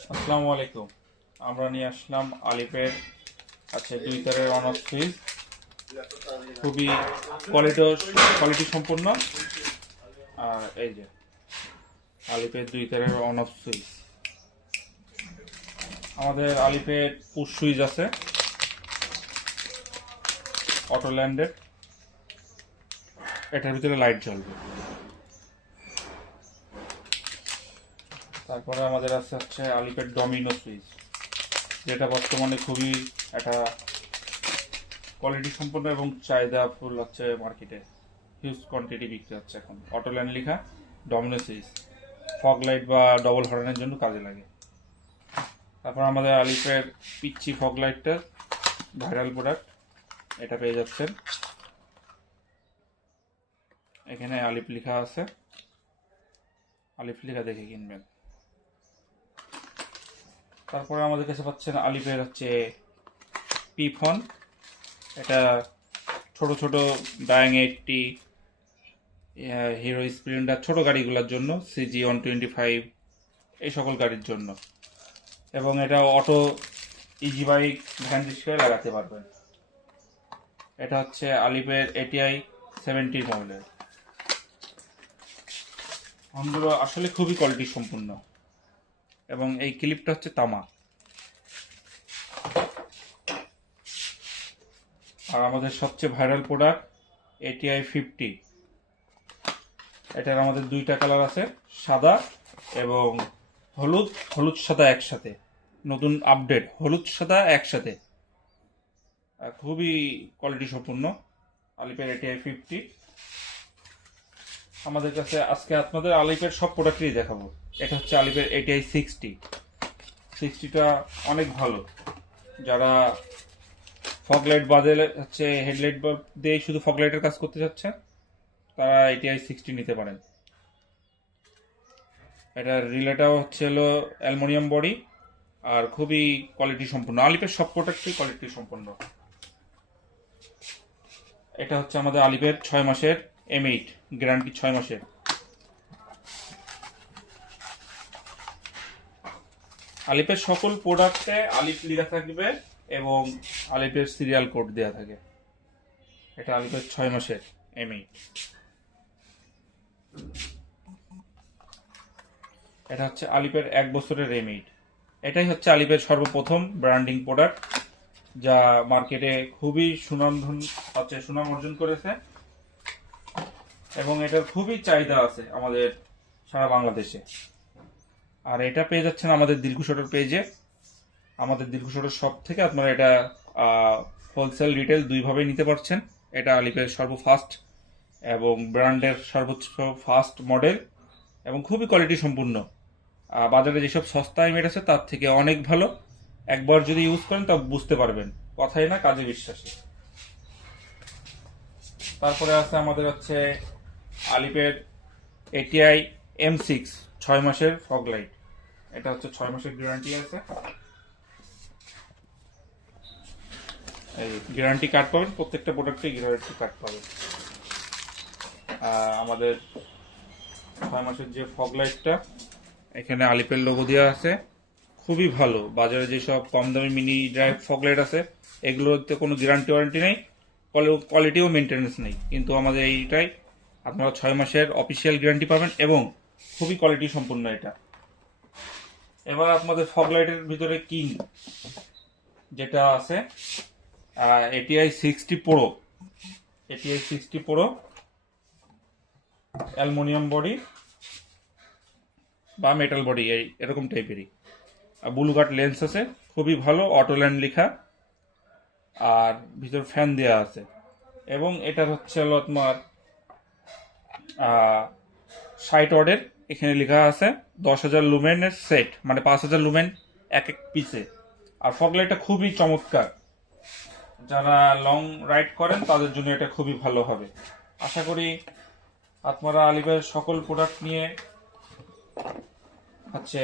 আসসালামু আলাইকুম। আমরা নিয়ে আসলাম আলিপের আছে 2 তারের অন অফ সুইচ, খুবই কোয়ালিটি সম্পন্ন। আর এই যে আলিপের 2 তারের অন অফ সুইচ। আমাদের আলিপের পুশ সুইচ আছে অটো ল্যান্ডের, এটার ভিতরে লাইট জ্বলবে। তারপরে আমাদের আছে হচ্ছে আলিপের ডমিনো সুইচ, যেটা বর্তমানে খুবই একটা কোয়ালিটি সম্পন্ন এবং চাহিদা ফুল হচ্ছে মার্কেটে, হিউজ কোয়ান্টিটি বিক্রি হচ্ছে এখন। অটো ল্যান্ড লেখা, ডমিনো সুইচ, ফগ লাইট বা ডবল হর্নের জন্য কাজে লাগে। তারপর আমাদের আলিপের পিচ্ছি ফগ লাইটটা ভাইরাল প্রোডাক্ট, এটা পেয়ে যাচ্ছেন। এখানে আলিপ লেখা আছে, আলিপ লেখা দেখে কিনবেন। তারপরে আমাদের কাছে পাচ্ছেন আলিপের হচ্ছে পিফোন, এটা ছোট ছোট ডায়াং 80, হিরো স্প্লেন্ডার ছোট গাড়িগুলোর জন্য, সিজি 125 এই সকল গাড়ির জন্য। এবং এটা অটো ইজি বাইক ভ্যান রিক্সায় লাগাতে পারবেন। এটা হচ্ছে আলিপের এটিআই 70 মডেলের। ফোনগুলো আসলে খুবই কোয়ালিটি সম্পূর্ণ এবং এই ক্লিপটা হচ্ছে তামা। আর আমাদের সবচেয়ে ভাইরাল প্রোডাক্ট এটিআই 50, এটার আমাদের 2টা কালার আছে, সাদা এবং হলুদ। হলুদ সাদা একসাথে, নতুন আপডেট হলুদ সাদা একসাথে, খুবই কোয়ালিটি সম্পূর্ণ আলিপের এটিআই 50। আমাদের কাছে আজকে আপনাদের আলিপের সব প্রোডাক্টই দেখাবো। এটা হচ্ছে আলিপের এটিআই 60টা অনেক ভালো। যারা ফগ লাইট বাদে হচ্ছে হেডলাইট দিয়ে শুধু ফগ লাইটের কাজ করতে চাচ্ছে, তারা এটিআই 60 নিতে পারেন। এটার রিলেটাও হচ্ছে হলো অ্যালুমিনিয়াম বডি, আর খুবই কোয়ালিটি সম্পূর্ণ। আলিপের সব প্রোডাক্টই কোয়ালিটি সম্পূর্ণ। এটা হচ্ছে আমাদের আলিপের 6 মাসের M8 গ্যারান্টি, 6 মাসের। আলিপের সকল প্রোডাক্টে আলিপ লেখা থাকবে এবং আলিপের সিরিয়াল কোড দেওয়া থাকে। এটা আলিপের 6 মাসের M8। এটা হচ্ছে আলিপের 1 বছরের M8। এটাই হচ্ছে আলিপের সর্বপ্রথম ব্র্যান্ডিং প্রোডাক্ট, যা মার্কেটে খুবই সুনাম অর্জন করেছে এবং এটার খুবই চাহিদা আছে আমাদের সারা বাংলাদেশে। আর এটা পেয়ে যাচ্ছেন আমাদের দীর্ঘসরের পেজে, আমাদের দীর্ঘসরের শপ থেকে আপনারা এটা হোলসেল রিটেল দুইভাবেই নিতে পারছেন। এটা আলিপের সর্বফাস্ট এবং ব্র্যান্ডের সর্বোচ্চ ফাস্ট মডেল এবং খুবই কোয়ালিটি সম্পূর্ণ। বাজারে যেসব সস্তা ইমেট আছে তার থেকে অনেক ভালো। একবার যদি ইউজ করেন তা বুঝতে পারবেন, কথাই না কাজে বিশ্বাসী। তারপরে আছে আমাদের হচ্ছে আলিপের এটিআই M6 6 মাসের ফগ লাইট। এটা হচ্ছে 6 মাসের গ্যারান্টি আছে। এই গ্যারান্টি কার্ড পাবেন, প্রত্যেকটা প্রোডাক্টে গ্যারান্টি কার্ড পাবেন। আমাদের 6 মাসের যে ফগ লাইটটা, এখানে আলিপের লোগো দেওয়া আছে, খুবই ভালো। বাজারে যেসব কম দামি মিনি ড্রাইভ ফগ লাইট আছে এগুলোতে কোনো গ্যারান্টি ওয়ারেন্টি নেই, কোয়ালিটিও মেনটেন্যান্স নেই, কিন্তু আমাদের এইটাই আপনারা 6 মাসের অফিসিয়াল গ্যারান্টি পাবেন এবং খুবই কোয়ালিটি সম্পূর্ণ এটা। এবার আপনাদের ফগ লাইটের ভিতরে কিং যেটা আছে ATI 60 pro, ATI 60 pro aluminium body বা মেটাল বডি এরকম টাইপেরই, ব্লু কাট লেন্স আছে, খুবই ভালো, অটো ল্যান্ড লেখা, আর ভিতর ফ্যান দেওয়া আছে। এবং এটার হচ্ছে হলো তোমার 60 ওয়াটের, এখানে লেখা আছে 10,000 লুমেনের সেট, মানে 5,000 লুমেন এক এক পিসে। আর ফগ লাইটটা খুবই চমৎকার, যারা লং রাইড করেন তাদের জন্য এটা খুবই ভালো হবে। আশা করি আপনারা আলিপের সকল প্রোডাক্ট নিয়ে হচ্ছে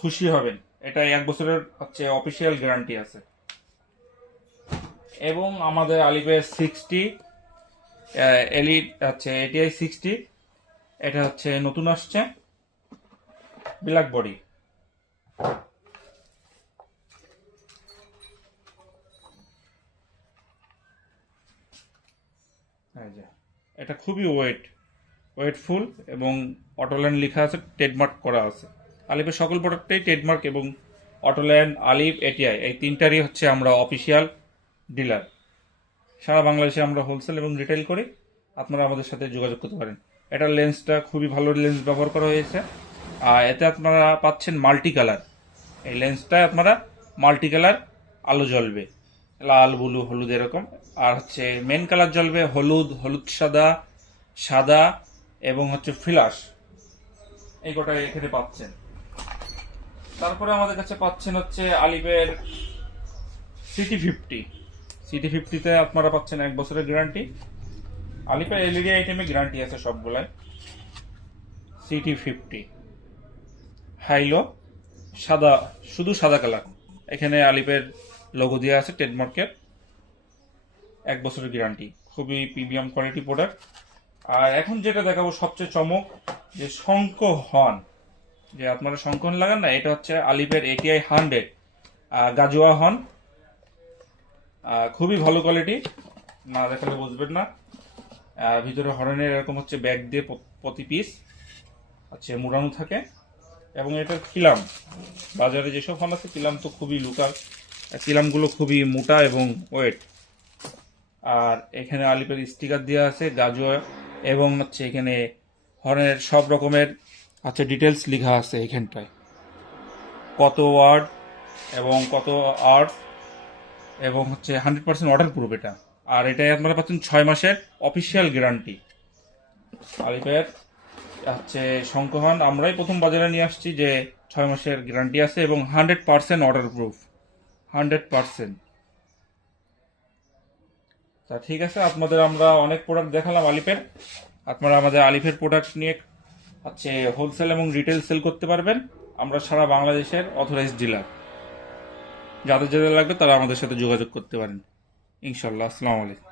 খুশি হবেন। এটা 1 বছরের হচ্ছে অফিসিয়াল গ্যারান্টি আছে। এবং আমাদের আলিপের 60 এলিট হচ্ছে এটিআই 60, এটা হচ্ছে নতুন আসছে, ব্ল্যাক বডি। এটা খুবই ওয়েটফুল এবং অটোল্যান্ড লেখা আছে, ট্রেডমার্ক করা আছে। আলিফের সকল প্রোডাক্টটাই ট্রেডমার্ক এবং অটোল্যান্ড, আলিফ, এটিআই এই তিনটারই হচ্ছে আমরা অফিসিয়াল ডিলার। সারা বাংলাদেশে আমরা হোলসেল এবং রিটেল করি, আপনারা আমাদের সাথে যোগাযোগ করতে পারেন। এটার লেন্সটা খুবই ভালো লেন্স ব্যবহার করা হয়েছে, আর এতে আপনারা পাচ্ছেন মাল্টি কালার। এই লেন্সটায় আপনারা মাল্টি কালার আলো জ্বলবে, লাল, ব্লু, হলুদ এরকম। আর হচ্ছে মেন কালার জ্বলবে হলুদ, হলুদ সাদা, সাদা এবং হচ্ছে ফ্ল্যাশ, এই কটা এখানে পাচ্ছেন। তারপরে আমাদের কাছে পাচ্ছেন হচ্ছে আলিফের সিটি50তে আপনারা পাচ্ছেন 1 বছরের গ্যারান্টি। আলিফের এলইডি আইটেমে গ্যারান্টি আছে সবগুলাই। সিটি50 হাইলো, সাদা, শুধু সাদা কালার। এখানে আলিফের লোগো দেওয়া আছে ট্রেডমার্কের, 1 বছরের গ্যারান্টি, খুবই প্রিমিয়াম কোয়ালিটি প্রোডাক্ট। আর এখন যেটা দেখাবো সবচেয়ে চমক, যে শঙ্খ হর্ন, যে আপনারা শঙ্খ হর্ন লাগান না, এটা হচ্ছে আলিফের এটিআই 100 গাজোয়া হর্ন। খুবই ভালো কোয়ালিটি, না দেখালে বুঝবেন না। ভিতরে হর্নের এরকম হচ্ছে ব্যাগ দিয়ে প্রতি পিস হচ্ছে মুড়ানো থাকে। এবং এটার কিলাম, বাজারে যেসব হর্ন আছে কিলাম তো খুবই লোকাল, কিলামগুলো খুবই মোটা এবং ওয়েট। আর এখানে আলিফের স্টিকার দেওয়া আছে গাজোয়া, এবং হচ্ছে এখানে হর্নের সব রকমের আচ্ছা ডিটেলস লেখা আছে এখানটায়, কত ওয়ার্ড এবং কত আর্ট, এবং হচ্ছে 100% ওয়াটার প্রুফ এটা। আর এটাই আপনারা পাচ্ছেন 6 মাসের অফিসিয়াল গ্যারান্টি। আলিফের হচ্ছে শঙ্খ হর্ন আমরাই প্রথম বাজারে নিয়ে আসছি, যে 6 মাসের গ্যারান্টি আছে এবং 100% ওয়াটার প্রুফ, 100%। তা ঠিক আছে, আপনাদের আমরা অনেক প্রোডাক্ট দেখালাম আলিফের। আপনারা আমাদের আলিফের প্রোডাক্ট নিয়ে হচ্ছে হোলসেল এবং রিটেল সেল করতে পারবেন। আমরা সারা বাংলাদেশের অথরাইজড ডিলার। যাদের যাদের লাগবে তারা আমাদের সাথে যোগাযোগ করতে পারেন ইনশাল্লাহ। আসসালামু আলাইকুম।